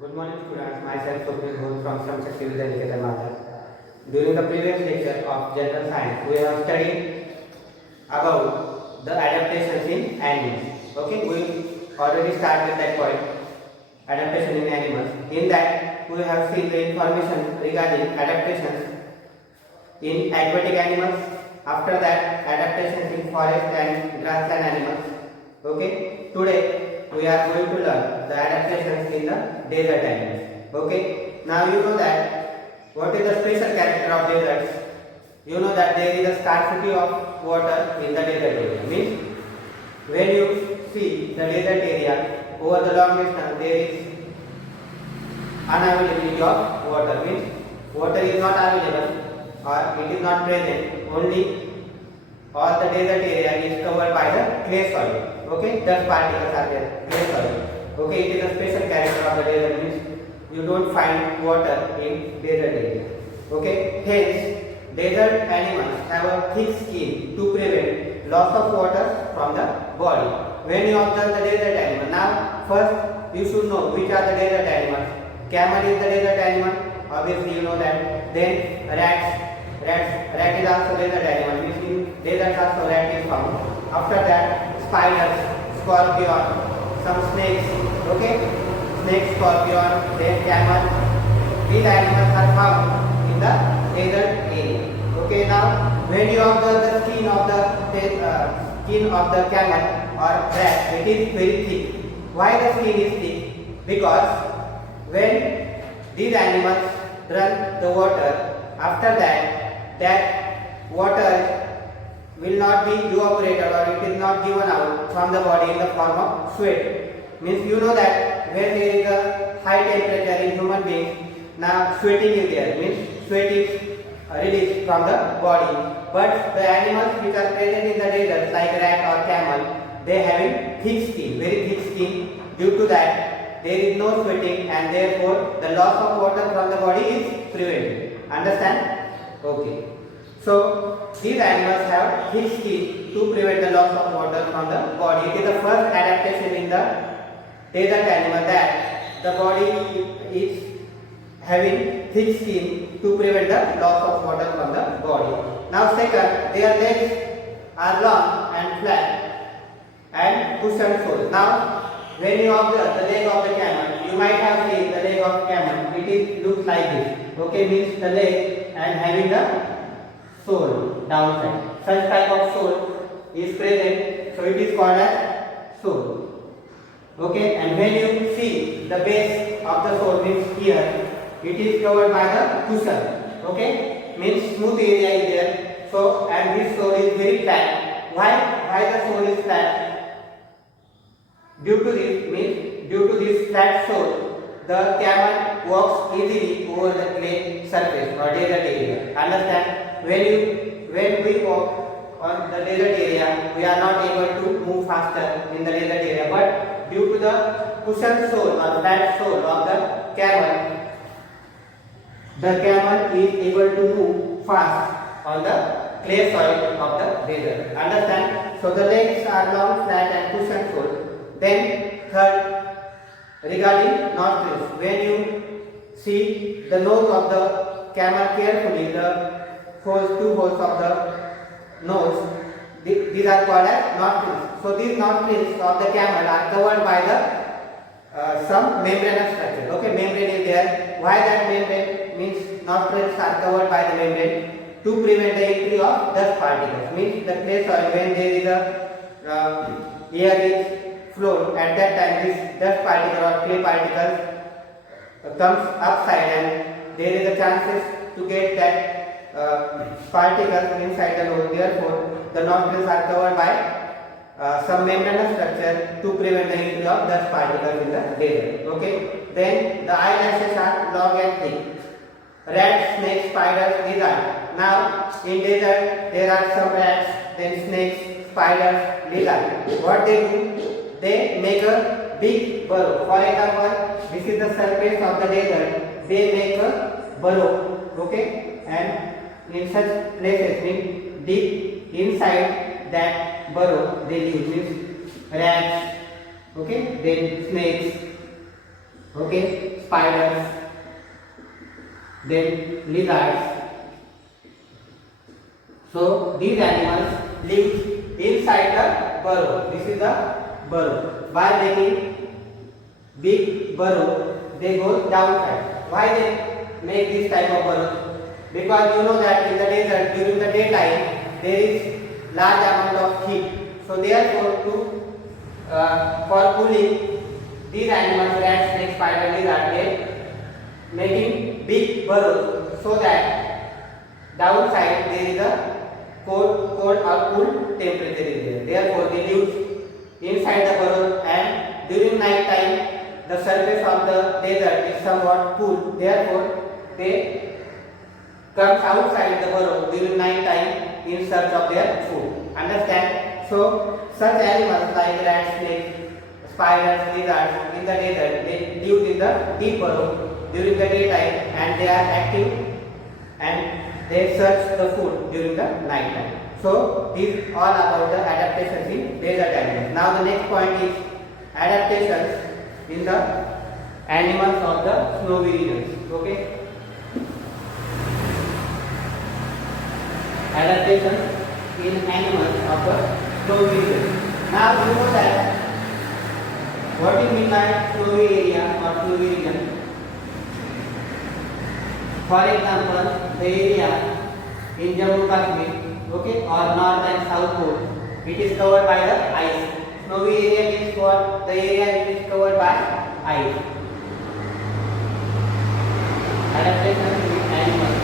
Good morning students, myself Sukhdeep Bhul from Samsak Civil Education Master. During the previous lecture of General Science, we have studied about the adaptations in animals. Okay, we already started that point, adaptation in animals. In that, we have seen the information regarding adaptations in aquatic animals. After that, adaptations in forest and grassland animals. Okay, today we are going to learn the adaptations in the desert animals. Okay, now you know that what is the special character of deserts. You know that there is a scarcity of water in the desert area. Means when you see the desert area over the long distance, there is unavailability of water. Means water is not available or it is not present. Only all the desert area is covered by the clay soil. Okay, dust particles are there, clay soil. Okay, it is a special character of the desert. Means you don't find water in desert area. Okay, hence desert animals have a thick skin to prevent loss of water from the body. When you observe the desert animal, now first you should know which are the desert animals. Camel is the desert animal, obviously you know that. Then rat is also desert animal. Means in deserts also rat is found. After that, spiders, scorpion, some snakes. Okay, snake, scorpion, then camel. These animals are found in the desert area. Okay, now when you observe the skin of the camel or rat, it is very thick. Why the skin is thick? Because when these animals drink the water, after that water will not be evaporated or it is not given out from the body in the form of sweat. Means you know that when there is a high temperature in human beings, now sweating is there. Means sweat is released from the body. But the animals which are present in the desert like rat or camel, they having thick skin, very thick skin. Due to that, there is no sweating and therefore the loss of water from the body is prevented. Understand? Okay. So these animals have thick skin to prevent the loss of water from the body. It is the first adaptation in the desert animal that the body is having thick skin to prevent the loss of water from the body. Now second, their legs are long and flat and cushioned soles. Now when you observe the leg of the camel, you might have seen the leg of camel. It looks like this. Okay, means the leg and having the sole downside. Such type of sole is present, so it is called as sole. Okay, and when you see the base of the sole, means here it is covered by the cushion. Okay, means smooth area is there. So and this sole is very flat. Why the sole is flat? Due to this flat sole, the camel walks easily over the clay surface or desert area. Understand? When we walk on the desert area, we are not able to move faster in the desert area. But due to the cushion sole or flat sole of the camel is able to move fast on the clay soil of the desert. Understand? So the legs are long, flat and cushion sole. Then third, regarding nostrils, when you see the nose of the camel carefully, the two holes of the nose, these are called as nostrils. So these nostrils of the camel are covered by the some membranous structure. Okay, membrane is there. Why that membrane? Means nostrils are covered by the membrane to prevent the entry of dust particles. Means the clay soil, when there is a air is flown, at that time this dust particle or clay particles comes upside and there is a chances to get that particles inside the nose. Therefore the nostrils are covered by some membranous structure to prevent the entry of dust particles in the desert. Okay, then the eyelashes are long and thick. Rats, snakes, spiders, these are. Now in desert there are some rats, then snakes, spiders, lizards. What they do? They make a big burrow. For example, this is the surface of the desert. They make a burrow. Okay, and in such places, means deep inside that burrow, they live. Means rats. Okay, then snakes, Okay, spiders, then lizards. So these animals live inside the burrow. This is the burrow. By making big burrow, they go downside. Why they make this type of burrow? Because you know that in the desert during the daytime there is large amount of heat. So therefore, for cooling, these animals, rats, snakes, spider, lizard, they making big burrows so that downside there is a cold or cool temperature is there. Therefore, they live inside the burrow, and during night time the surface of the desert is somewhat cool. Therefore, they comes outside the burrow during night time in search of their food. Understand? So such animals like rats, snakes, spiders, lizards in the desert, they live in the deep burrow during the daytime, and they are active and they search the food during the night time. So these all about the adaptations in desert animals. Now the next point is adaptations in the animals of the snowy regions. Okay. Adaptations in animals of the snowy region. Now you know that what is mean by snowy area or snowy region. For example, the area in Jammu Kashmir, okay, or north and south pole, it is covered by the ice. Snowy area means what? The area which is covered by ice. Adaptations in animals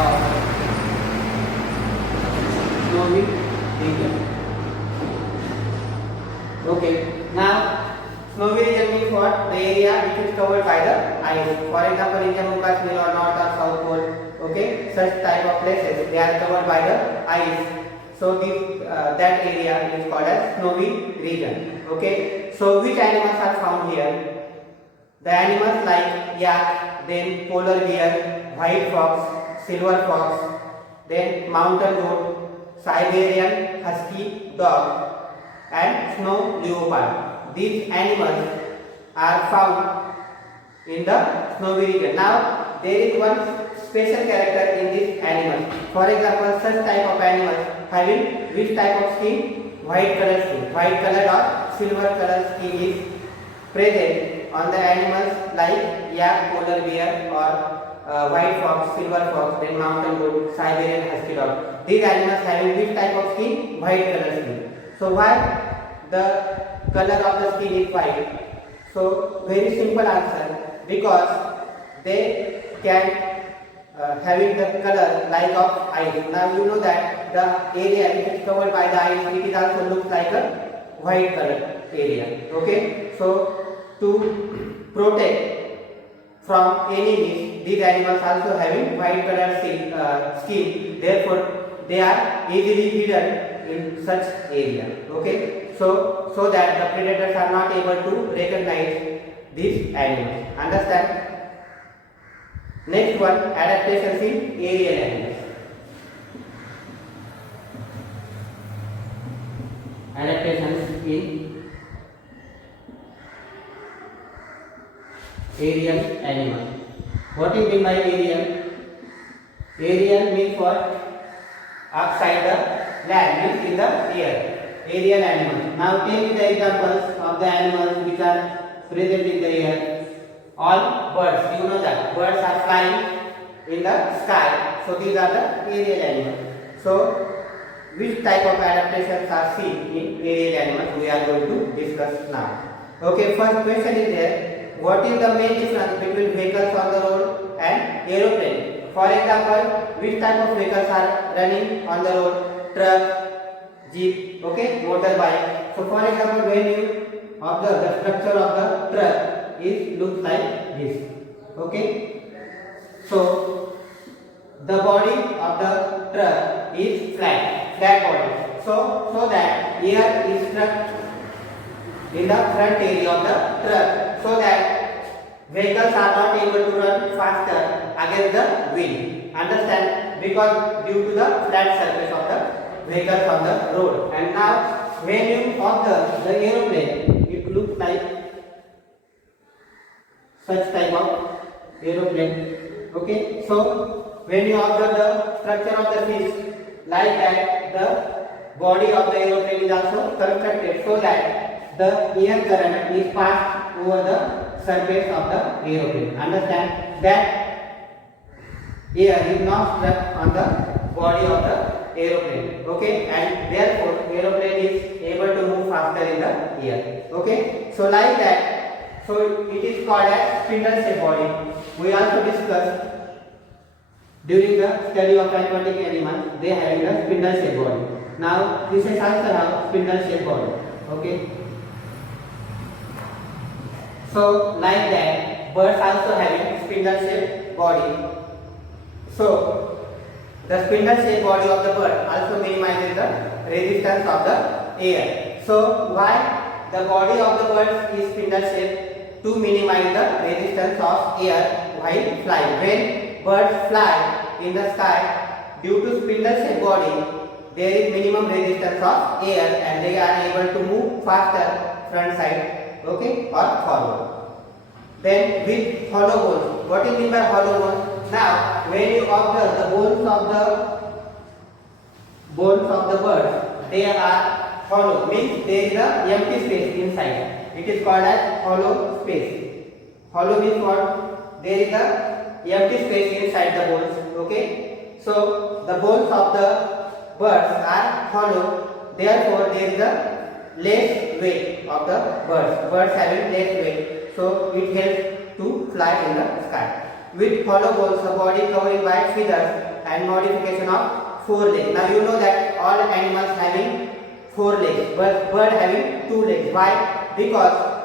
of snowy region. Okay. Now, snowy region means what? The area which is covered by the ice. For example, in Jammu Kashmir or north or south pole, okay, such type of places they are covered by the ice. So that area is called as snowy region. Okay. So which animals are found here? The animals like yak, then polar bear, white fox, silver fox, then mountain goat, Siberian husky dog, and snow leopard. These animals are found in the snowy region. Now there is one special character in these animals. For example, such type of animals having which type of skin? White color skin. White color or silver color skin is present on the animals like yak, polar bear, or white fox, silver fox, then mountain goat, Siberian husky dog. These animals having which type of skin? White color skin. So why the color of the skin is white? So very simple answer, because they can having the color like of ice. Now you know that the area which is covered by the ice, it is also looks like a white color area. Okay, so to protect from enemies, these animals also having white color skin. Therefore, they are easily hidden in such area. Okay, so that the predators are not able to recognize these animals. Understand? Next one, adaptations in aerial animals. Adaptations in aerial animals. What is mean by aerial? Aerial means what? Outside the land, means in the air. Aerial animals. Now tell me the examples of the animals which are present in the air. All birds, you know that birds are flying in the sky. So these are the aerial animals. So which type of adaptations are seen in aerial animals, we are going to discuss now. Okay, first question is there. What is the main difference between vehicles on the road and aeroplane? For example, which type of vehicles are running on the road? Truck, jeep, okay, motorbike. So for example, when you observe the structure of the truck, it looks like this. Okay, so the body of the truck is flat body. So that air is struck in the front area of the truck, so that vehicles are not able to run faster against the wind. Understand? Because due to the flat surface of the vehicles on the road. And now when you observe the aeroplane, it looks like such type of aeroplane. Okay, so when you observe the structure of the fish, like that the body of the aeroplane is also constructed so that the air current is passed over the surface of the aeroplane. Understand that air is not stuck on the body of the aeroplane. Okay, and therefore aeroplane is able to move faster in the air. Okay, so like that. So it is called as spindle shaped body. We also discussed during the study of aquatic animals, they having a spindle shaped body. Now this is also have spindle shaped body. Okay. So like that, birds also having spindle shaped body. So the spindle shaped body of the bird also minimizes the resistance of the air. So why the body of the bird is spindle shaped? To minimize the resistance of air while flying. When birds fly in the sky, due to spindle shaped body, there is minimum resistance of air and they are able to move faster front side, okay, or forward. Then with hollow bones, what is meant by hollow bones? Now when you observe the bones of the bird, they are hollow, means there is a empty space inside. It is called as hollow space. Hollow means what? There is a empty space inside the bones. Okay. So the bones of the birds are hollow. Therefore, there is a less weight of the birds. Birds having less weight. So it helps to fly in the sky. With hollow bones, the body covering by feathers and modification of four legs. Now you know that all animals having four legs, but bird having two legs. Why? Because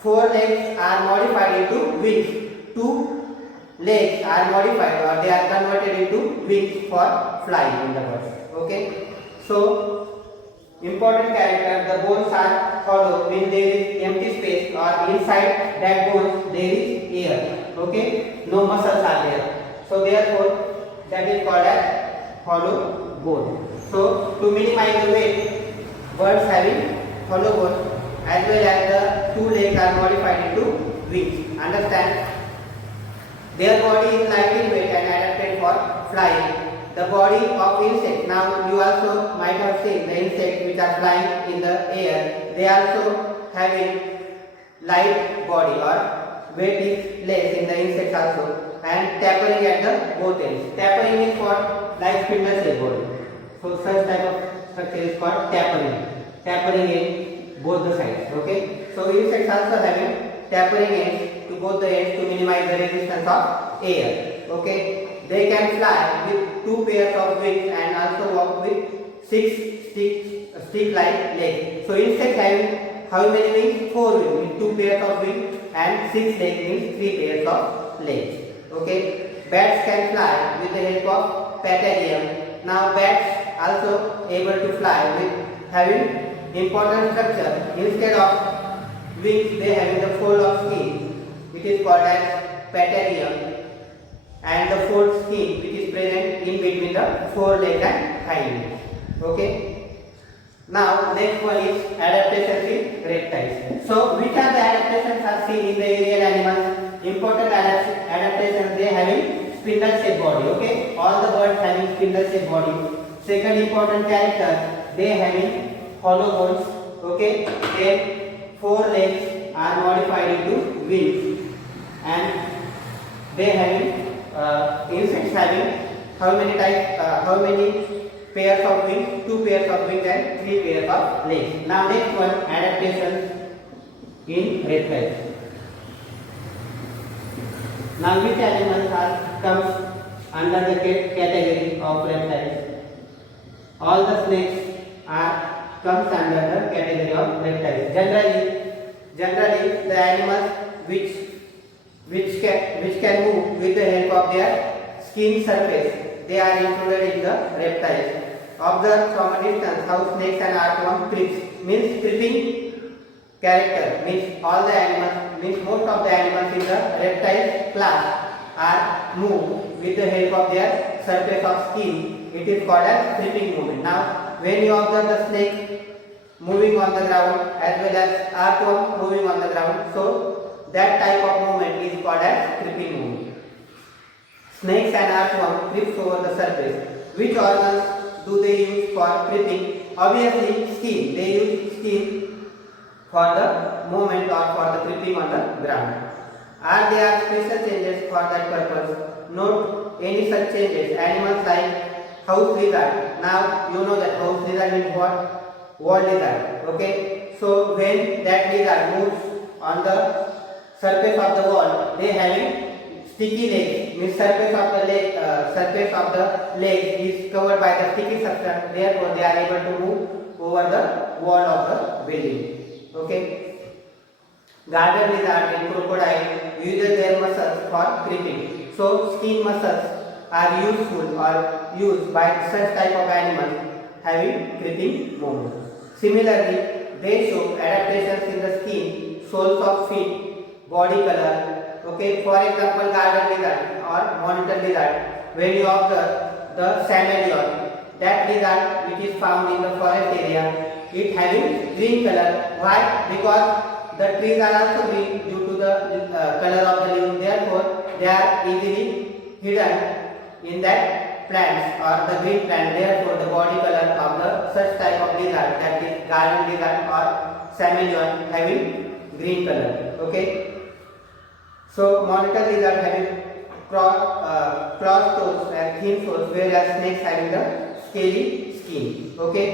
four legs are modified into wings. Two legs are modified or they are converted into wings for flying in the birds. Okay. So important character, the bones are hollow, means there is empty space or inside that bones there is air. Okay. No muscles are there. So therefore that is called as hollow bone. So to minimize the weight, birds having hollow bone as well as the two legs are modified into wings. Understand? Their body is light in weight and adapted for flying. The body of insects. Now you also might have seen the insects which are flying in the air. They also having light body or weight is less in the insects also, and tapering at the both ends. Tapering is what? Like spindle shaped body. So such type of structure is called tapering. Tapering in both the sides. Okay. So insects also having tapering ends to both the ends to minimize the resistance of air. Okay. They can fly with two pairs of wings and also walk with six stick-like legs. So insects having how many wings? 4 wings with two pairs of wings and 6 legs means 3 pairs of legs. Okay. Bats can fly with the help of Paternium. Now bats also able to fly with having important structure. Instead of wings, they having the fold of skin. It is called as Paternium, and the fold skin which is present in between the forelegs and hind legs. Okay. Now next one is adaptations in reptiles. So which are the adaptations are seen in the aerial animals? Important adaptations, they having spindle shaped body. Okay. All the birds having spindle shaped body. Second important character, they having hollow bones. Okay. Then four legs are modified into wings, and they having insects having how many types? How many pairs of wings? 2 pairs of wings and 3 pairs of legs. Now next one, adaptations in reptiles. Now which animals comes under the category of reptiles? All the snakes comes under the category of reptiles. Generally the animals which can move with the help of their skin surface, they are included in the reptiles. Observe from a distance how snakes and earthworms creeps, means creeping character, means all the animals, means most of the animals in the reptile class are moved with the help of their surface of skin. It is called as creeping movement. Now when you observe the snake moving on the ground as well as earthworm moving on the ground, so that type of movement is called as creeping movement. Snakes and earthworms creep over the surface. Which organs do they use for creeping? Obviously, skin. They use skin for the movement or for the creeping on the ground. Are there special changes for that purpose? Note any such changes. Animals like house lizard. Now you know that house lizard means what? Wall lizard. Okay. So when that lizard moves on the surface of the wall, they having sticky legs. Means surface of the leg is covered by the sticky substance. Therefore, they are able to move over the wall of the building. Okay. Garden lizard and crocodile use their muscles for creeping. So skin muscles are useful or used by such type of animals having creeping movement. Similarly, they show adaptations in the skin, soles of feet, body color. Okay, for example, garden lizard or monitor lizard. When you observe the chameleon, that lizard which is found in the forest area, it having green color. Why? Because the trees are also green due to the color of the leaves. Therefore, they are easily hidden in that plants or the green plant. Therefore, the body color of the such type of lizard, that is garden lizard or chameleon, having green color. Okay. So monitor lizard having cross toes and thin toes, whereas snakes having the scaly skin. Okay.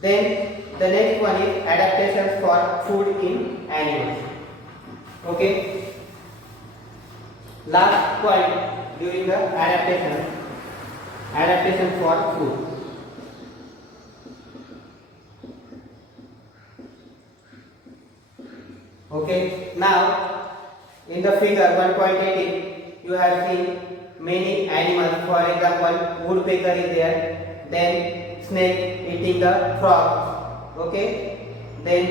Then the next one is adaptations for food in animals. Okay. Last point during the adaptation for food. Okay. Now in the figure 1.18, you have seen many animals. For example, woodpecker is there. Then snake eating the frog. Okay. Then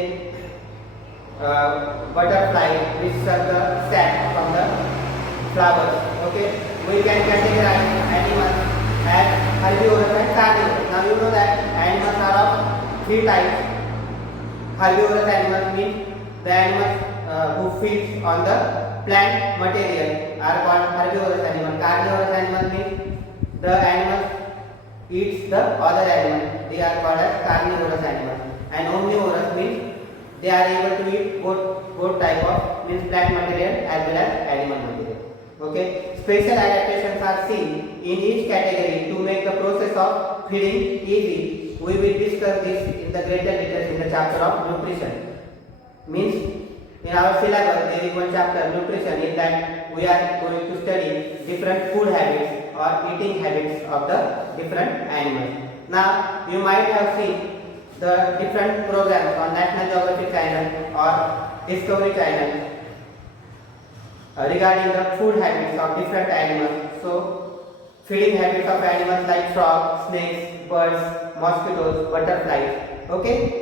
butterfly which suck the sac from the flowers. Okay. We can categorize animals as herbivorous and carnivorous. Now you know that animals are of three types. Herbivorous animals mean the animals who feeds on the plant material are called herbivorous animal. Carnivorous animal means the animal eats the other animal. They are called as carnivorous animal. And omnivorous means they are able to eat both type of means plant material as well as animal material. Okay. Special adaptations are seen in each category to make the process of feeding easy. We will discuss this in the greater details in the chapter of nutrition. Means in our syllabus there is one chapter, nutrition, in that we are going to study different food habits or eating habits of the different animals. Now you might have seen the different programs on National Geographic Channel or Discovery Channel regarding the food habits of different animals. So feeding habits of animals like frogs, snakes, birds, mosquitoes, butterflies. Okay.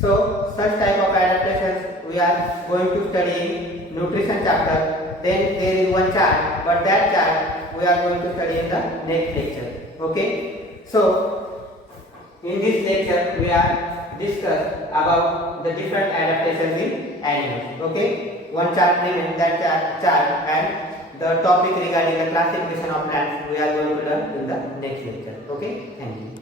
So such type of adaptations we are going to study in nutrition chapter. Then there is one chart, but that chart we are going to study in the next lecture. Okay. So in this lecture we are discuss about the different adaptations in animals. Okay. One chart remains, that chart, and the topic regarding the classification of plants we are going to learn in the next lecture. Okay. Thank you.